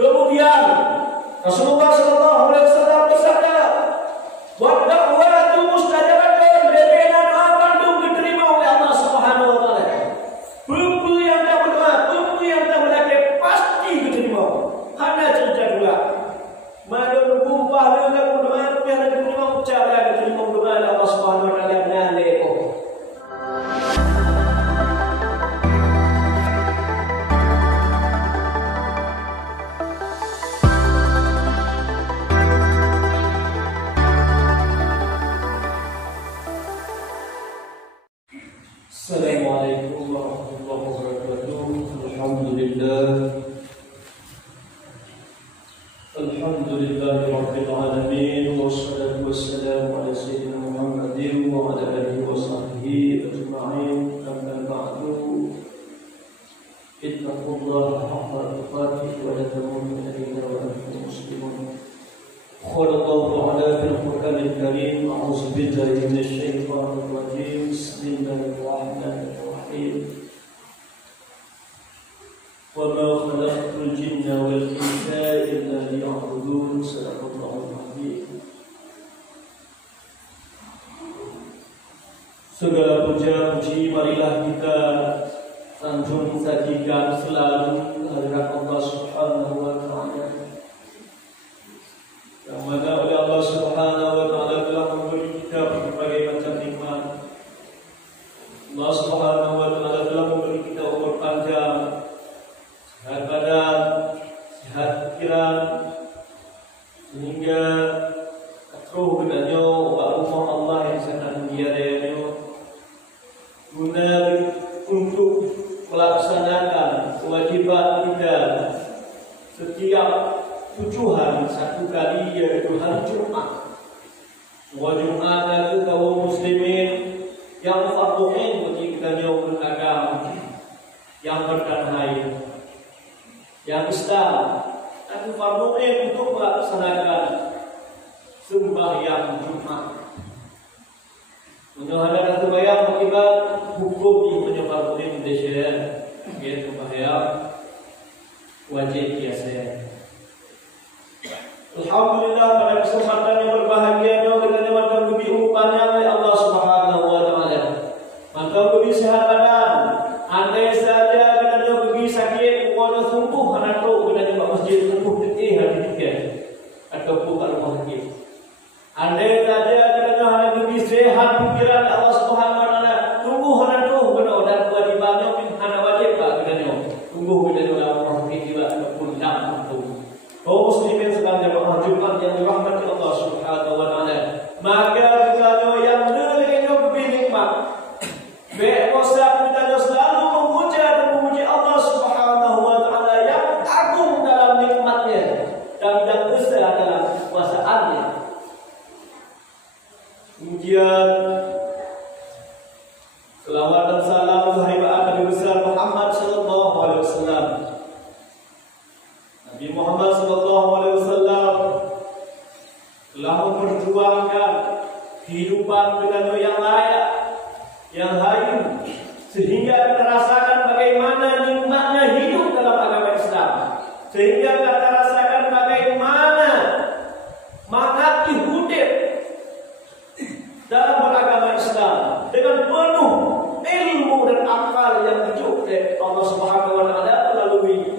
Kemudian Rasulullah SAW bersabda, "Wad-da'watu mustajabatun." Benar akan diterima oleh Allah Subhanahu wa taala. Bapa yang tak berdoa, bapa yang tak berzakir pasti diterima. Hanya cerita pula. Mana nunggu pahala dan doa yang diterima cara diterima doa Allah Subhanahu wa taala nale. Assalamualaikum warahmatullahi wabarakatuh. Alhamdulillahirabbil alamin wassalatu wassalamu ala sayyidina Muhammadin wa ala alihi wa sahbihi ajma'in. Amma ba'du. Ittaqullaha haqqa tuqatih wa la tamutunna illa wa antum muslimun. Qala Allah ta'ala fil Qur'anil Karim, a'udzu billahi minasy syaithanir rajim. Bismillahirrahmanirrahim. Wa ma khalaqtul jinna wal insa illa liya'budun. Sadaqallahul azim. Segala puja puji marilah kita sanjung sajikan selalu kehadirat Allah Subhanahu wa taala, yang mana oleh Allah Subhanahu wa taala telah memberi kita berbagai macam nikmat. Allah Subhanahu wa taala telah memberi kita umur panjang, sehat badan, sehat pikiran, sehingga roh benarnya rumah Allah yang sangat mulia dayanya guna untuk melaksanakan kewajiban kita setiap 7 hari 1 kali, yaitu hari Jumat. Jumat itu kaum muslimin yang fardu ain bagi kita yang beragama, yang bertanhaid, yang Islam, itu fardu ain untuk melaksanakan sembahyang Jumat. Menurut satu bayang akibat hukum di penyebar di Indonesia, yaitu sembahyang wajib biasa. Alhamdulillah, pada kesempatan yang berbahagia ini kita dapat diberi umpannya oleh Allah Subhanahu wa taala. Maka beri sehat badan. Andai saja kita pergi sakit, kita sembuh anak tu kita di masjid sembuh hari tiga ataupun kalau sakit. Andai saja kita hanya diberi sehat pikiran Allah Subhanahu wa taala, tunggu anak tu kita dan kewajibannya anak wajib kita tunggu kita dalam masjid juga ataupun dalam tu. Kaum muslimin sekalian jemaah Jumat yang dirahmati Allah Subhanahu wa taala, maka kita yang lebih bernikmat, berusaha kita selalu memuja dan memuji Allah Subhanahu wa taala yang agung dalam nikmatnya dan yang besar dalam kekuasaannya. Kemudian selawat dan salam kehadirat Nabi besar Muhammad sallallahu alaihi wasallam. Nabi Muhammad sallallahu alaihi wasallam telah memperjuangkan kehidupan dengan yang layak, yang hayu, sehingga kita rasakan bagaimana nikmatnya hidup dalam agama Islam, sehingga kita rasakan bagaimana makna hidup dalam beragama Islam dengan penuh ilmu dan akal yang ditunjuk oleh Allah Subhanahu wa taala melalui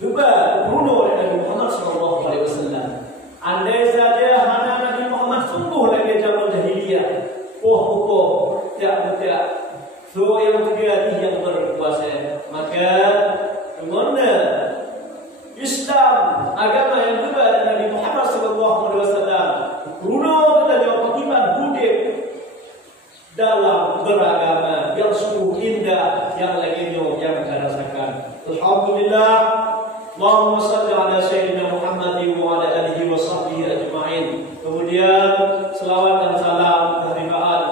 hubah bunuh oleh Nabi Muhammad sallallahu alaihi wasallam. Andai saja hanya Nabi Muhammad sungguh lagi zaman jahiliyah, tidak so yang terjadi yang berkuasa, maka mana Islam agama yang berbeda dari Nabi Muhammad sallallahu alaihi wasallam bunuh kita jawab akibat budek dalam beragama yang sungguh indah, yang lainnya yang kita rasakan. Alhamdulillah, Allahumma salli ala sayyidina Muhammad wa ala alihi wa sahbihi ajma'in. Kemudian selawat dan salam kehadirat,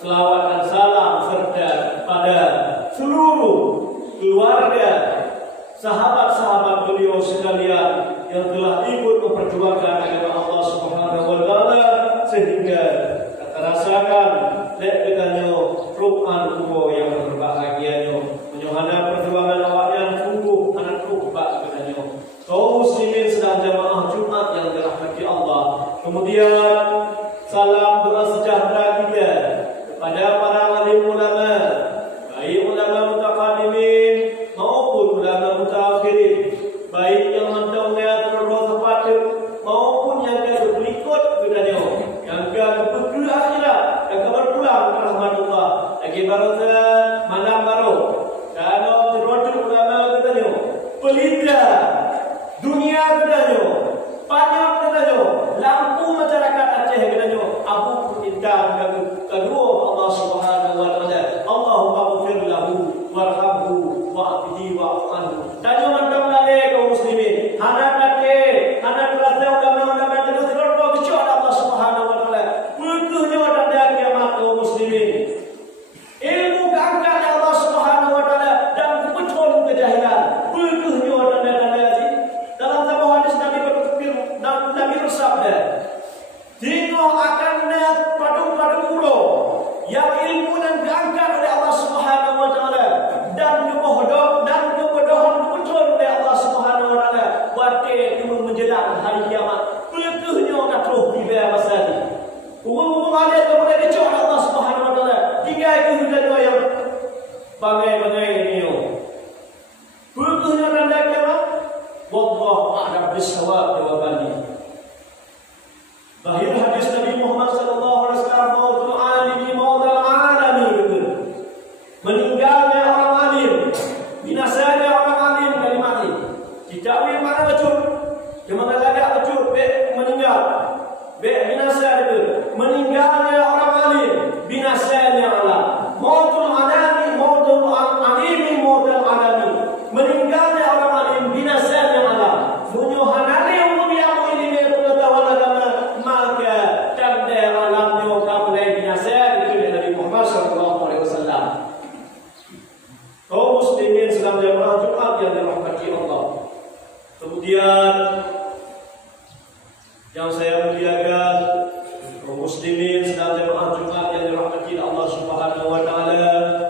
selawat dan salam serta pada seluruh keluarga, sahabat-sahabat beliau sekalian yang telah ikut memperjuangkan agama Allah Subhanahu wa taala, sehingga kita rasakan lekatnya Quran kubo yang berbahagianya. Menyuhana perjuangan awak yang sungguh anak kubak katanya. Kaum muslimin sedang jamaah Jumat yang dirahmati Allah. Kemudian salam doa sejahtera kita kepada para alim ulama, baik ulama mutaqaddimin maupun ulama mutaakhirin, baik yang mentaunya terus sepatut maupun yang akan berikut kepadanya, yang akan berkekal akhirat, yang akan berpulang ke rahmat Allah. Lagi baru malam baru. Kalau terwujud ulama kepadanya, pelita dunia kepadanya, panjang kepadanya, lampu masyarakat Aceh kepadanya, Abu perintah kedua Allah Subhanahu wa taala, Allahumma ighfir lahu warhamhu wa'fihi wa'fu anhu. Tanya macam lagi kaum muslimin, anak rasa ulama-ulama itu terlalu kecil Allah Subhanahu wa taala. Bukunya tanda kiamat kaum muslimin. Ilmu keangkat Allah Subhanahu wa taala dan kebetulan kejahilan. Bukunya tanda-tanda dalam sebuah hadis Nabi Nabi bersabda, tengok akan padung-padung pulau yang ilmu dan diangkat oleh Allah Subhanahu wa taala dan kebodohan kebetulan oleh Allah Subhanahu wa taala waktu itu menjelang hari kiamat. Bukunya katuh di bahasa ini. Umum ada kemudian dicor Allah Subhanahu wa taala. Tinggal itu kedua yang bagai-bagai ini. Bukunya tanda kiamat. Wallahu a'lam bissawab jawabannya. Bahir hadis Nabi Muhammad sallallahu alaihi wasallam mautul alimi mautul alami, meninggalnya orang alim, binasanya orang alim dari mati. Tidak boleh mana betul. Kemana lagi betul? Meninggal. Binasa itu. Meninggalnya orang alim, binasanya alam. Mautul alami mautul alimi mautul alami. Meninggalnya orang alim, binasanya alam. Munyuhanane umum yang ini pengetahuan agama, maka tanda alamnya mulai binasa itu dari Nabi Muhammad sallallahu alaihi wasallam. Kaum muslimin sedang jamaah Jumat yang dirahmati Allah. Kemudian yang saya muliakan, kaum muslimin sedang jamaah Jumat yang dirahmati Allah Subhanahu wa taala,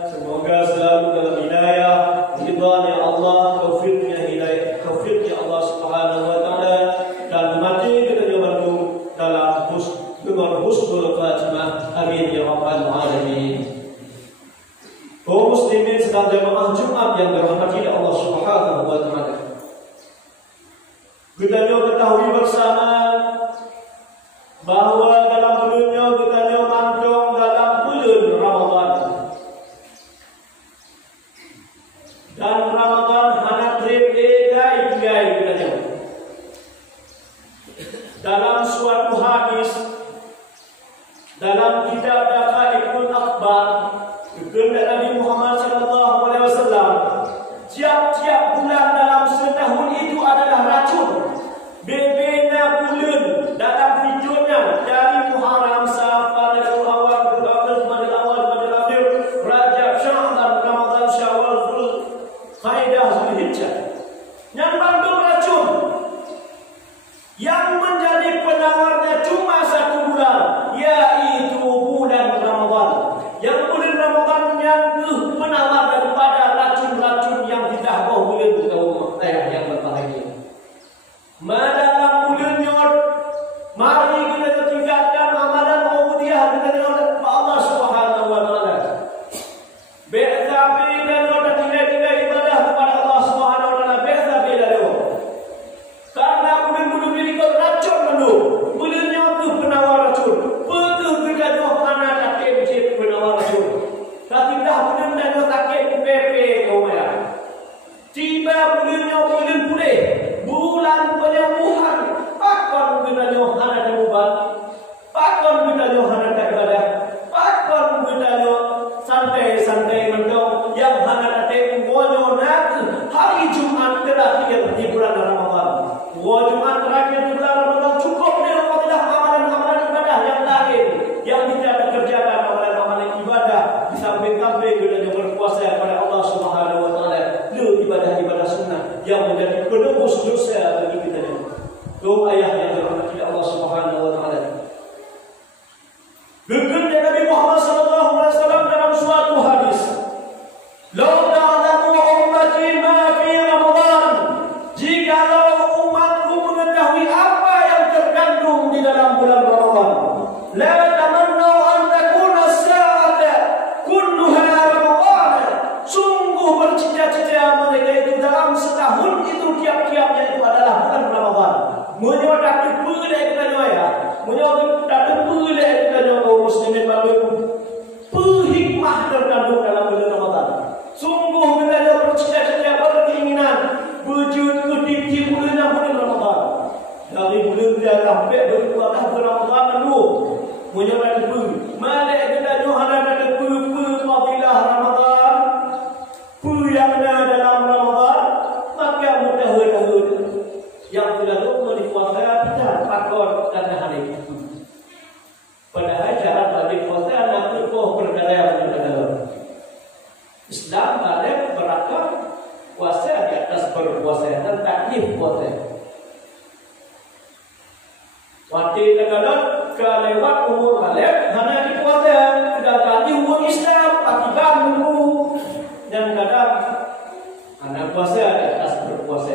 semoga selalu dalam hidayah, ridha-Nya Allah, taufiknya hidayah, taufiknya Allah Subhanahu wa taala, dan mati kita bantu dalam husnul khatimah. Amin ya rabbal alamin. Kaum muslimin sedang jamaah Jumat yang dirahmati Allah Subhanahu wa taala. Kita ketahui bersama bahawa dalam bulannya kita mantong dalam bulan Ramadan. Dan Ramadan hanya gai kita. Dalam suatu hadis dalam kitab Daqaiqul Akhbar, dikatakan Nabi Muhammad sallallahu alaihi wasallam, tiap-tiap bulan dalam setahun itu adalah racun. Berbeza bulan dalam videonya dari Muharram, Safar, Rabiul Awal, Rabiul Awal, Rabiul Akhir, Rajab, Sya'ban, Ramadan, Syawal, Zulqa'dah, Zulhijjah. Yang bandung racun. Yang menjadi penawarnya cuma satu bulan, yaitu bulan Ramadan. Yang bulan Ramadan yang penawar daripada racun-racun yang tidak mau bulan kaum yang berbahagia. Dalam bulannya, mari kita tingkatkan amalan Muhammadiyah dengan Allah Subhanahu wa taala. Beza beda dan tinggal ibadah kepada Allah Subhanahu wa taala, beza beda dia. Karena bulan-bulan ini kau racun dulu. Bulannya tu penawar racun. Betul kita doh anak takkan cip penawar racun. Tapi dah bulan dah takkan pepe kau ya. Tiba bulannya bulan pulih. Bulan penyembuhan, pakon kita nyohana temuban, pakon kita nyohana ibadah, pakon kita santai-santai mendong yang hana tate ngono nak hari Jumat terakhir di bulan Ramadan. Jumat terakhir di bulan Ramadan cukup dengan fadilah amalan-amalan ibadah yang lain yang kita kerjakan, amalan-amalan ibadah di samping-samping kita berpuasa kepada Allah Subhanahu wa taala. Ibadah-ibadah sunnah yang menjadi penebus dosa bagi kita. Tuh ayah yang dirahmati Allah Subhanahu wa taala. Begitu Nabi Muhammad sallallahu alaihi wasallam dalam suatu hadis, "Law ta'lamu ummati ma fi Ramadan." Jikalau umatku mengetahui apa yang terkandung di dalam bulan Ramadan. La tamannu an takuna as-sa'ata kulluha Ramadan. Sungguh bercita-cita mereka itu dalam setahun itu tiap-tiapnya itu adalah bulan Ramadan. Menyodak dipulai kita ya. Menyodak dipulai kita kaum muslimin baru hikmah terkandung dalam bulan Ramadan. Sungguh kita bercita-cita berkeinginan wujud kutip bulan Ramadan. Dari bulan dia sampai berkuatah bulan Ramadan dulu. Menyodak dipulai. Mana kita ada fadilah Ramadan. Yang ada dalam Ramadan, maka mudah-mudahan yang sudah lama dikuasai kita takut dan hari itu. Padahal cara bagi puasa adalah perkara yang berbeda. Islam ada beragam puasa di atas berpuasa dan taklif puasa. Waktu kadang kelewat umur balik hanya dikuasa, kadang-kadang umur Islam akibat dulu. Dan kadang anak puasa di atas berpuasa.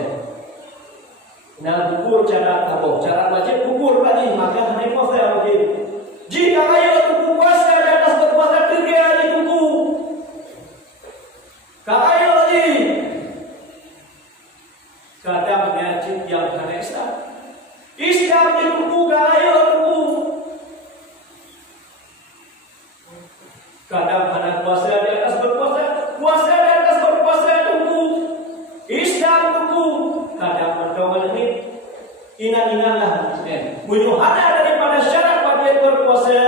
Nah, gugur cara apa? Cara wajib gugur tadi, maka hari puasa wajib. Jika ayo puasa di atas berpuasa tiga hari tunggu. Ayo lagi. Kadang wajib yang kena Islam. Islam ditunggu, ayo tunggu. Kadang anak puasa di atas berpuasa. Puasa di atas berpuasa tunggu. Islam tunggu. Kadang mencoba ini inan-inanlah. Menyuhana daripada syarat wajib berpuasa,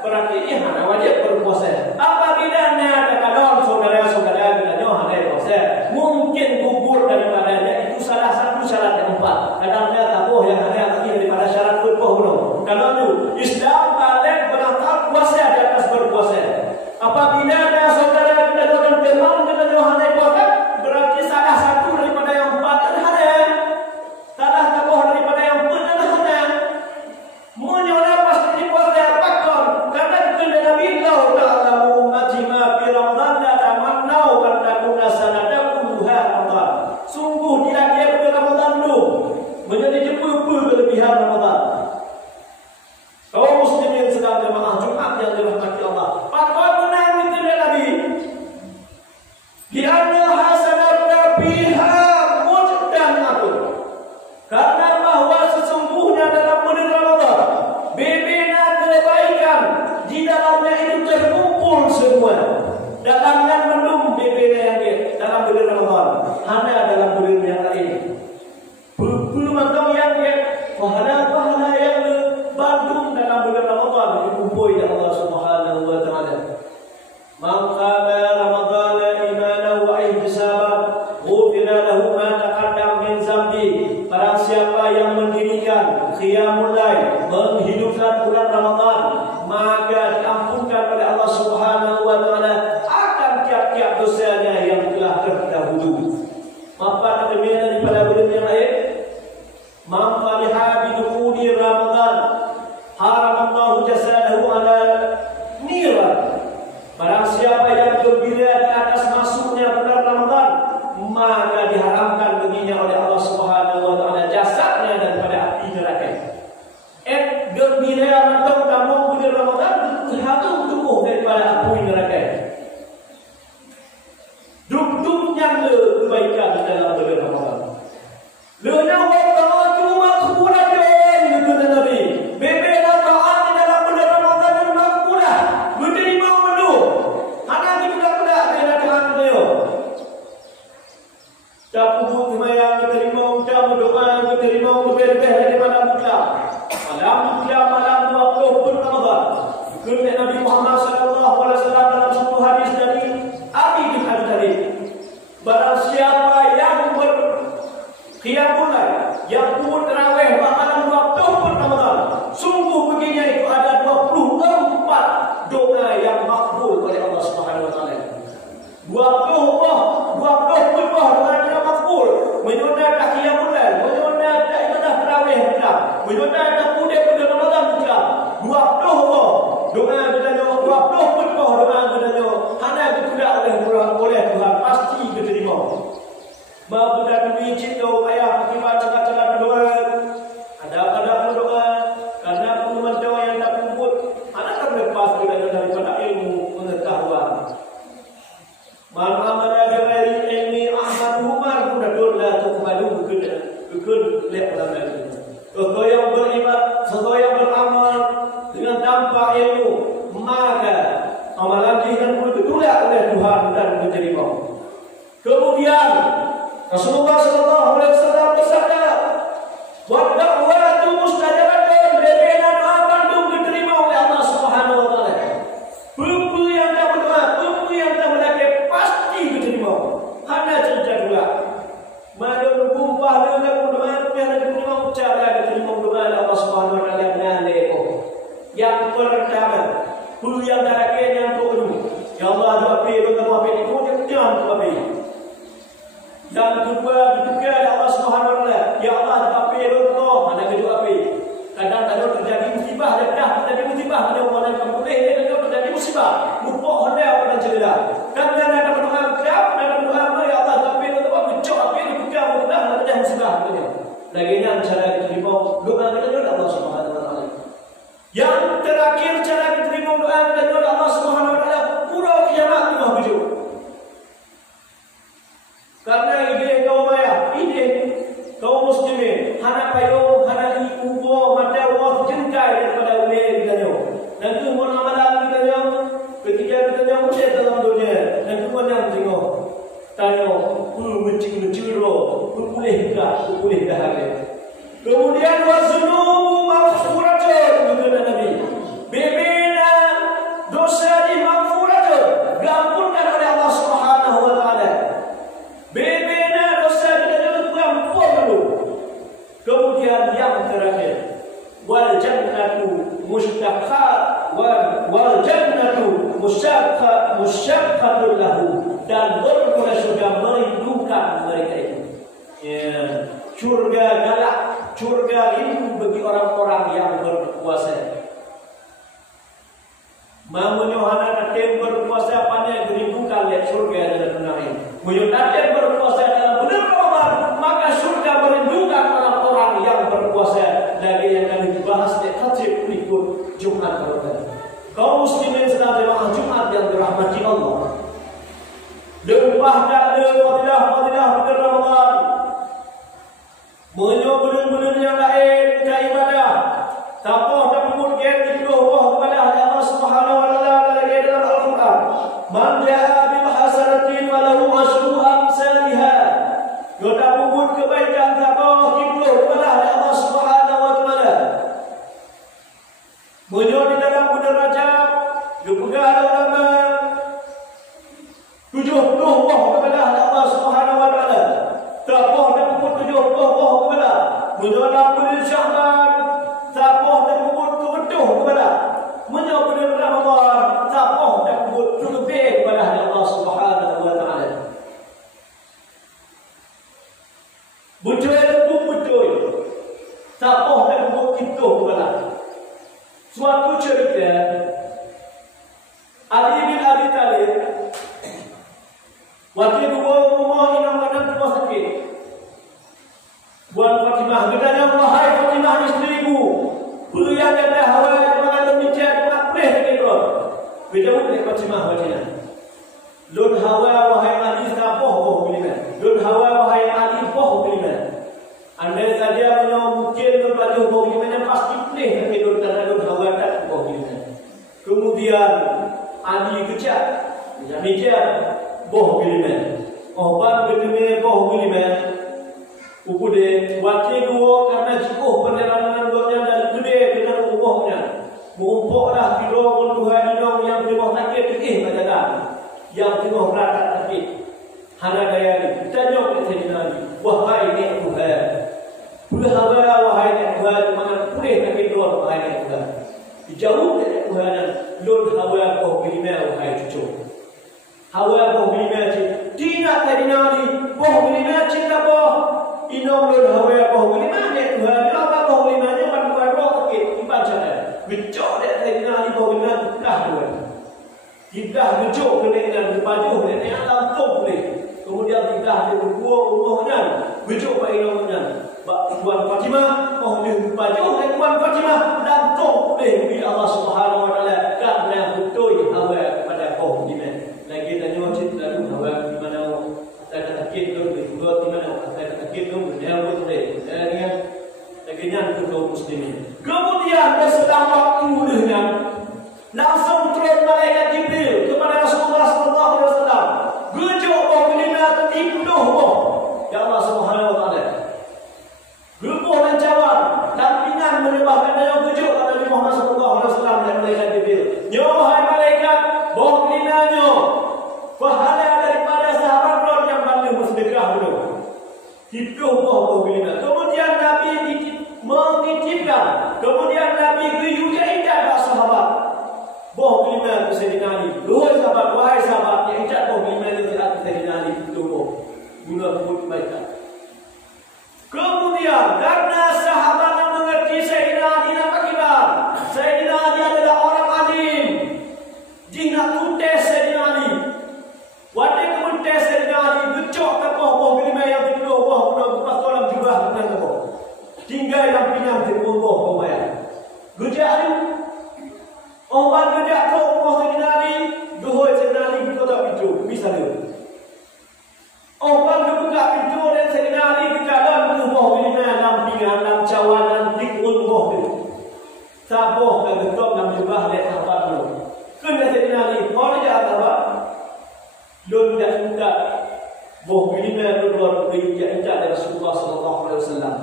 berarti ini hanya wajib berpuasa. Apabila ada kalon saudara-saudara kita hanya puasa, mungkin gugur daripadanya itu salah satu syarat yang empat. Kadang dia tahu yang hanya lagi daripada syarat berpuasa. Kalau itu Islam balik berangkat puasa di atas berpuasa. Apabila ada saudara kita dalam firman kita hanya puasa, berarti salah satu daripada yang empat dan hanya salah satu daripada yang empat dan hanya menyolat pasti puasa pakon karena kena Nabi Taala majma fi Ramadan la tamannau an takuna sanadakum Ramadan. Sungguh tidak dia pada Ramadan dulu menjadi jepu-jepu kelebihan Ramadan. Kaum muslimin sedang jemaah Jumat yang dirahmati Allah. Pakon Lianna hasanatna biha mujdanatun. Karena bahwa sesungguhnya dalam bulan Ramadan bebena kebaikan di dalamnya itu terkumpul semua. Dalamnya belum bebena yang dalam bulan Ramadan, hanya dalam bulan yang lain. Belum atau yang pahala-pahala yang bandung dalam bulan Ramadan dikumpul oleh Allah Subhanahu wa taala. Maka Ramadan barang siapa yang mendirikan qiyamul lail, menghidupkan bulan Ramadan, maka diampunkan oleh Allah Subhanahu wa taala akan tiap-tiap dosanya yang telah terdahulu. Apa demikian daripada bulan yang lain? Man fariha bi dukhuli Ramadan haramallahu jasadahu ala niran. Barang siapa yang gembira di atas masuknya bulan Ramadan, maka diharamkan baginya oleh Allah Subhanahu wa taala jasadnya daripada api neraka. Gembira mentok kamu bulan Ramadan harum tubuh daripada api neraka. Duk-duknya kebaikan dalam bulan Ramadan. Lena wa cuma kuburan dan kata Nabi. Bebena taat di dalam bulan Ramadan dan makbulah. Menerima penuh. Hanya budak-budak kena taat dia. Tak pupuk semayang diterima, ucap berdoa diterima, berbeza daripada buka. Malam 20 bulan Ramadan. Kata Nabi Muhammad SAW dalam satu hadis dari Abi bin Abi Thalib. Barang siapa yang berqiyamul lail, yang pun tarawih malam 20 bulan Ramadan, sungguh baginya itu ada 24 doa yang makbul oleh Allah Subhanahu wa taala. 20 doa yang makbul. Menyunat qiyamul lail, menyunat ibadah tarawih kita, menyunat kuda pada Ramadan kita. 20 doa kita 20 doa kita hanya dikuda oleh Tuhan pasti diterima. Bapak dan ibu cikgu ayah akibat Ikut lihat dalam itu. Kau yang beriman, kau yang beramal dengan tanpa ilmu, maka amalan kita pun ditolak oleh Tuhan dan diterima. Kemudian Rasulullah SAW bersabda, "Wa da'watu mustajabatun." Berbeda doa bandung diterima oleh Allah Subhanahu Wa Taala. Apa yang tak berdoa, apa yang tak melakir pasti diterima. Hanya cerita doa. Mana berubah dengan doa yang diterima cara diterima doa Allah Subhanahu Wa Taala mengalir. Yang pertama, dulu yang terakhir yang kedua. Ya Allah doa pergi doa pergi itu jangan doa pergi. Yang kedua juga Allah Subhanahu Wa Taala. Ya Allah apa itu mana kedua apa? Kadang-kadang terjadi musibah dah terjadi musibah ada orang yang boleh dia terjadi musibah. Lupa hendak orang cerita. Kadang-kadang ada berdoa kerap ada berdoa ya Allah apa itu apa becok apa itu juga mudah terjadi musibah begitu. Lagi yang cara diterima doa kita juga Allah Subhanahu Wa Taala. Yang terakhir cara diterima doa kita juga Allah Subhanahu Wa Taala pura kiamat Allah begitu. Karena ide kau maya, ide kau muslimin, hana payo, hana ibu, mata Allah jengkai daripada umat kita nyo. Dan tu pun amalan kita nyo, ketika kita nyo udah dalam dunia, dan tu pun yang tengok, tanya, menciro, boleh dah ada. Kemudian wazunubu maghfuratun, kata Nabi. Bebena dosa di maghfuratun, diampunkan oleh Allah Subhanahu Wa Taala. Bebena dosa kita itu ampun dulu. Kemudian yang terakhir, wal jannatu musyaqqat wal jannatu musyaqqatun lahu, dan surga sudah merindukan mereka itu. Ya, surga galak, surga rindu bagi orang-orang yang berpuasa. Mamunyo hana natem berpuasa pandai dirindukan lihat surga dalam dunia ini. Munyo natem berpuasa dalam bulan Ramadan, maka surga merindukan orang-orang yang berpuasa. Lagi yang kami dibahas di khatib berikut Jumat Ramadan. Kaum muslimin sedang jemaah Jumat yang dirahmati Allah. Lembah dan fadilah bulan Ramadan. Munyo bulan-bulan yang lain ke ibadah. Tapoh dan mungkin itu Allah kepada Allah Subhanahu Wa Taala lagi dalam Al-Quran. Man ja'a bil hasanati falahu asyru amsalha. Kita buat kebaikan tapoh itu kepada Allah Subhanahu Wa Taala. Munyo di dalam bulan Rajab juga ulama 70 kepada Allah Subhanahu Wa Taala. Tapoh dan buat 70 kepada munyo dalam bulan Sya'ban. Tapoh dan bubut kebetuh kepada menyebut Ramadan. Tapoh dan bubut lebih kepada Allah Subhanahu Wa Taala. Betul. Tapoh dan bubut itu kepada suatu cerita Ali bin Abi Thalib. Waktu dua rumah yang ada rumah sakit. Buat Fatimah, katanya wahai Fatimah istriku, beri yang kata hawa mana demikian boleh begitu. Betul tak Fatimah wajibnya. Lun hawa wahai Ali tapoh boleh. Lun hawa wahai Ali boleh. Andai saja mungkin berbaju boleh pasti boleh begitu karena lun hawa tak boleh. Kemudian Ali kecak, demikian boleh. Orang berdua boleh. Ukude waktu dua karena cukup perjalanan dua dan gede dengan umumnya. Mengumpullah kilo Tuhan yang tengah sakit badan, yang tengah berat sakit. Hana daya ni. Kita jawab ke sini. Wahai ni Tuhan, berhawa wahai ni Tuhan, mana boleh sakit dua wahai ni Tuhan. Dijauh dari Tuhan, lord hawa kau bilimah wahai cucu. Hawa kau bilimah tidak tadi nari, kau bilimah cinta kau. Inom lun hawa bahu lima ni Tuhan, apa bahu lima ni pada dua sakit dibaca dah. Becok dia tadi bahu lima tidak Tuhan. Tidak becok kena baju ni alam tu boleh. Kemudian tidak dia berdua rumahnya, becok pak inomnya. Tuan Fatimah, oh dia baju dan Tuan Fatimah dan tu boleh bagi Allah Subhanahu Wa Taala kerana betul hawa pada bahu lima. Lagi tanya cerita lalu hawa di mana. Kita sakit tu, di mana kita sakit tu, dia pun boleh. dengan kaum muslimin. Kemudian setelah waktu dengan langsung turun malaikat Jibril kepada Rasulullah sallallahu alaihi wasallam. Gejuk kelima tinduh ya Allah Subhanahu wa taala. Gebuh dan jawab dampingan menyebabkan yang gejuk Nabi Muhammad sallallahu alaihi wasallam dan malaikat Jibril. Ya wahai malaikat, boh kelimanya pahala daripada sahabat Ron yang bantu bersedekah dulu. Tinduh boh kelima. Kemudian Nabi menitipkan. Kemudian Nabi geyukai dah sahabat. Boh kelima itu Sayyidina Ali. Dua sahabat, wahai sahabat, yang ijat boh kelima itu tidak Sayyidina Ali. Itu boh. Guna pun kebaikan. Kemudian, karena sahabat yang mengerti Sayyidina Ali apa kibar. Sayyidina Ali adalah orang alim. Jika tuntes Sayyidina Ali. Wadai kemudian Sayyidina Ali gecok ke boh kelima yang tidur boh. Guna kupas kolam jubah dengan ke boh. Tinggal yang pinang tidur boh pembayar. Gejak Ali. Orang gejak tu boh Sayyidina Ali. Duhoi Sayyidina Ali kita tak pintu. Misalnya. Orang buka pintu dan Sayyidina Ali ke dalam boh kelima dalam pinang, dalam cawan, tikul boh itu. Saboh ke getok dalam jubah lihat sahabat tu. Kena Sayyidina Ali. Orang dia sahabat. Lun dah buka boh kelima keluar dari ijak Rasulullah sallallahu alaihi wasallam.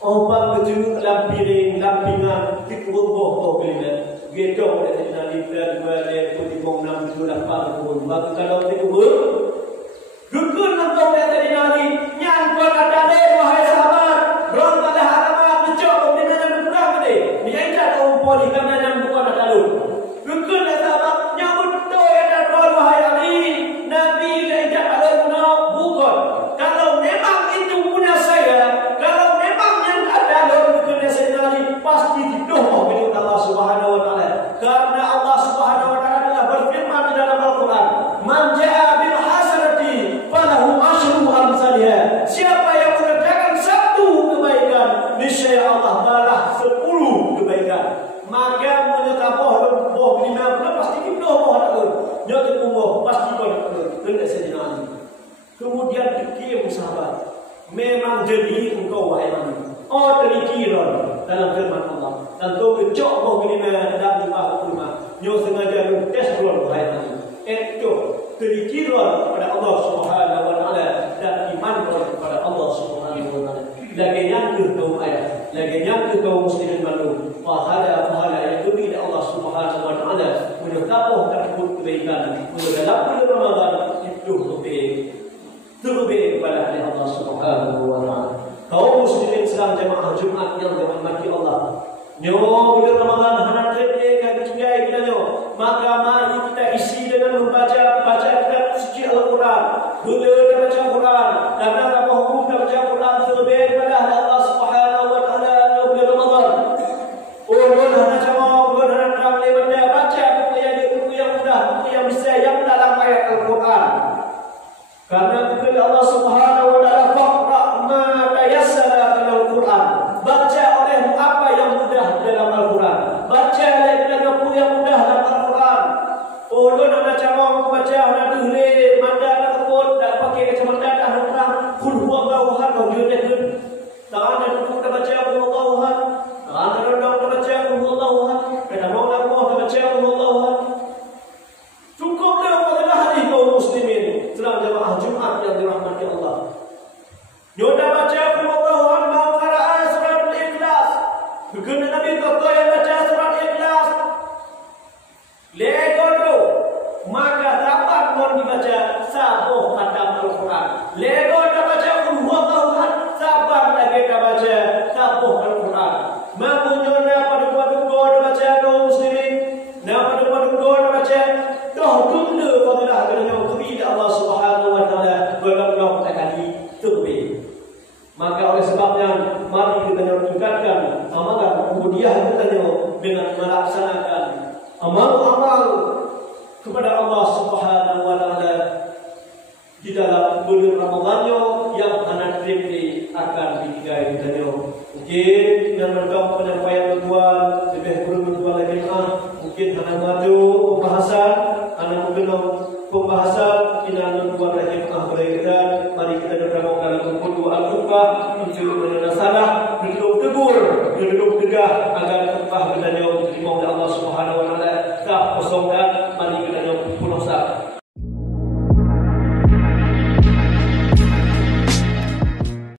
Orang berjumpa dalam piring, dalam pinggan, tikul boh kelima. Gedong oleh Sayyidina Ali dua lekor 5, 6, 7, 8 pun. Maka kalau tikul Dukun untuk Sayyidina Ali yang berada wahai sahabat. Ron pada halaman becok pembinaan kurang gede. Dia tidak tahu poli karena yang bukan ada lalu. Dukun sahabat yang betul yang ada wahai Ali. Nabi tidak ada guna bukan. Kalau memang itu punya saya, kalau memang yang ada lalu dukun Sayyidina Ali pasti didoh milik Allah Subhanahu wa taala. Karena Allah Subhanahu wa taala telah berfirman di dalam Al-Quran, "Man jaa bil hasanati falahu asyru amsalha." Siapa yang mengerjakan satu kebaikan, niscaya Allah balas 10 kebaikan. Maka menyataboh boh 50 pasti didoh boh ada. Nyata boh pasti boh ada. Kena Sayyidina Ali. Kemudian dikirim sahabat, memang jadi engkau wahai Ali. Oh terikira dalam firman Allah. Dan tu kecok boh kelima dalam jumlah rumah. Nyo sengaja tes dulu wahai Ali. Itu terikira kepada Allah Subhanahu wa taala dan iman kepada Allah Subhanahu wa taala. Lagi yang kedua ayat, lagi yang kedua muslimin malu. Pahala yang diberi Allah Subhanahu wa taala menetapuh tersebut kebaikan dalam bulan Ramadan itu lebih kepada Allah Subhanahu wa taala. Kaum muslimin sedang jemaah Jumat yang dirahmati Allah. Nyo bulan Ramadan hendak terjadi ketiga kita nyo. Maka mari kita isi dengan membaca kitab suci Al-Quran. Dulu kita baca Quran. Karena apa hukum kita baca Quran terlebih kepada Allah Subhanahu wa taala bulan Ramadan. Ulun hendak jawab, ulun hendak ramai benda baca buku yang mudah, buku yang bisa yang dalam ayat Al-Quran. Karena buku Allah Subhanahu wa taala faqra ma tayassara min Al-Quran. Baca olehmu apa yang mudah dalam Al-Quran. Baca olehmu buku yang mudah dalam Al-Quran. Ulun nak jawab baca nak tulis manda nak kebut nak pakai kacamata dah terang. Qul huwallahu ahad dia dah. Tangan nak baca qul huwallahu ahad. Tangan nak baca qul huwallahu ahad. Kena mau nak baca qul huwallahu ahad. Cukuplah pada hari kaum muslimin dalam jemaah Jumat yang dirahmati Allah. Nyoda baca qul huwallahu ahad mau qira'ah surat Al-Ikhlas. Kena Nabi kata yang baca surat Al-Ikhlas. Lego tu maka dapat pun dibaca sabuh khatam Al-Quran. Lego dah baca qul huwallahu ahad, sabar lagi dah baca sabuh Al-Quran. Mamunyonya pada dah baca kaum muslimin. Nah pada dah baca dah guna fadilah kerana kepada Allah Subhanahu wa taala berulang kali terlebih. Maka oleh sebabnya mari kita tingkatkan amalan kemudian kita dengan melaksanakan amal-amal kepada Allah Subhanahu wa taala di dalam bulan Ramadan yang anak diri akan ditinggal kita. Mungkin dengan mendapat penyampaian tuan lebih kurang tuan lagi mungkin anak maju pembahasan anak mengenal pembahasan kita tuan lagi berkaitan. Mari kita berdoa dalam kudu al-Qur'an untuk mengenal salah, untuk Berduduk tegah agar khutbah kita jauh diterima oleh Allah Subhanahu Wa Taala. Tak kosongkan